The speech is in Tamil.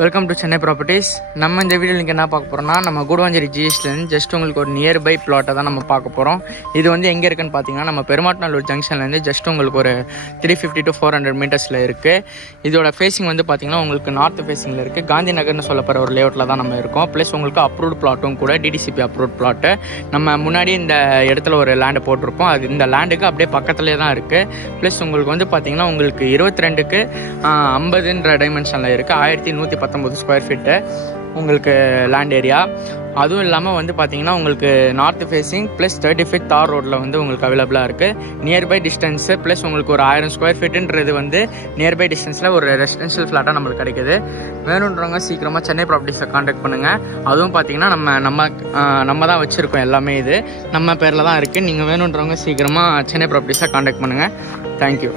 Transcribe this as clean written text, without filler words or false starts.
Welcome to Chennai properties. நம்ம இந்த வீடியோவில் இங்கே என்ன பார்க்க போகிறோம்னா, நம்ம கூடுவாஞ்சேரி ஜிஎஸ்லேருந்து ஜஸ்ட் உங்களுக்கு ஒரு நியர்பை பிளாட்டை தான் நம்ம பார்க்க போகிறோம். இது வந்து எங்கே இருக்குன்னு பார்த்தீங்கன்னா, நம்ம பெருமாட்நல்லூர் ஜங்ஷன்லேருந்து ஜஸ்ட் உங்களுக்கு ஒரு 350 to 400 மீட்டர்ஸில் இருக்குது. இதோட ஃபேஸிங் வந்து பார்த்தீங்கன்னா உங்களுக்கு நார்த் ஃபேஸிங்கில் இருக்குது. காந்தி நகர்னு சொல்லப்படுற ஒரு லேஅவுட்டில் தான் நம்ம இருக்கோம். ப்ளஸ் உங்களுக்கு அப்ரூவ்ட் பிளாட்டும் கூட, டிடிசிபி அப்ரூவ்ட் பிளாட்டு. நம்ம முன்னாடி இந்த இடத்துல ஒரு லேண்டு போட்டிருப்போம். அது இந்த லேண்டுக்கு அப்படியே பக்கத்துலேயே தான் இருக்குது. ப்ளஸ் உங்களுக்கு வந்து பார்த்தீங்கன்னா உங்களுக்கு 22க்கு 50ன்ற டைமென்ஷனில் இருக்குது. 1119 ஸ்கொயர் ஃபீட்டு உங்களுக்கு லேண்ட் ஏரியா. அதுவும் இல்லாமல் வந்து பார்த்தீங்கன்னா உங்களுக்கு நார்த் ஃபேஸிங் ப்ளஸ் 35 தார் ரோட்டில் வந்து உங்களுக்கு அவைலபிளாக இருக்குது. நியர்பை டிஸ்டன்ஸு ப்ளஸ் உங்களுக்கு ஒரு 1000 ஸ்கொயர் ஃபீட்டுன்றது வந்து நியர்பை டிஸ்டன்ஸில் ஒரு ரெசிடென்ஷியல் ஃப்ளாட்டாக நம்மளுக்கு கிடைக்குது. வேணுன்றவங்க சீக்கிரமாக சென்னை ப்ராப்பர்ட்டிஸை காண்டாக்ட் பண்ணுங்கள். அதுவும் பார்த்தீங்கன்னா நம்ம தான் வச்சுருக்கோம். எல்லாமே இது நம்ம பேரில் தான் இருக்குது. நீங்கள் வேணுன்றவங்க சீக்கிரமாக சென்னை ப்ராப்பர்ட்டிஸை காண்டாக்ட் பண்ணுங்கள். தேங்க்யூ.